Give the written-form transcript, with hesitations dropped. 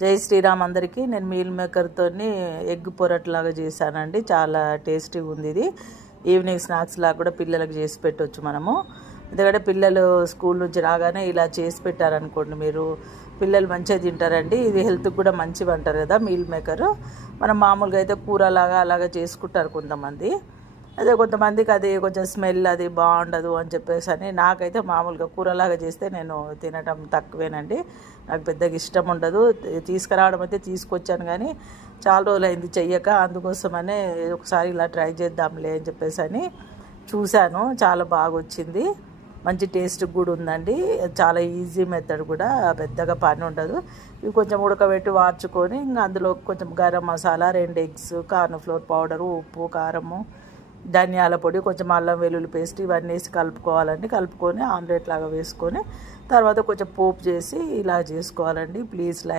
జై శ్రీరామ్ అందరికీ. నేను మీల్ మేకర్తో ఎగ్ పొరట్లాగా చేశానండి. చాలా టేస్టీగా ఉంది ఇది. ఈవినింగ్ స్నాక్స్ లాగా కూడా పిల్లలకు చేసి పెట్టవచ్చు మనము. ఎందుకంటే పిల్లలు స్కూల్ నుంచి రాగానే ఇలా చేసి పెట్టారనుకోండి, మీరు పిల్లలు మంచిగా తింటారండి. ఇది హెల్త్కి కూడా మంచివి అంటారు కదా మీల్ మేకరు. మనం మామూలుగా అయితే కూరలాగా అలాగా చేసుకుంటారు కొంతమంది. అదే కొంతమందికి అది కొంచెం స్మెల్ అది బాగుండదు అని చెప్పేసి అని, నాకైతే మామూలుగా కూరలాగా చేస్తే నేను తినడం తక్కువేనండి. నాకు పెద్దగా ఇష్టం ఉండదు. తీసుకురావడం అయితే తీసుకొచ్చాను కానీ చాలా రోజులు అయింది చెయ్యక. అందుకోసమనే ఒకసారి ఇలా ట్రై చేద్దాంలే అని చెప్పేసి అని చూశాను. చాలా బాగా వచ్చింది. మంచి టేస్ట్ కూడా ఉందండి. చాలా ఈజీ మెథడ్ కూడా, పెద్దగా పని ఉండదు. ఇవి కొంచెం ఉడకబెట్టి వార్చుకొని ఇంకా అందులో కొంచెం garam masala, 2 eggs, corn flour powder, ఉప్పు, కారము, ధనియాల పొడి, కొంచెం అల్లం వెల్లుల్లి పేస్ట్ ఇవన్నీ వేసి కలుపుకోవాలండి. కలుపుకొని ఆమ్లెట్ లాగా వేసుకొని తర్వాత కొంచెం పోపు చేసి ఇలా చేసుకోవాలండి. Please like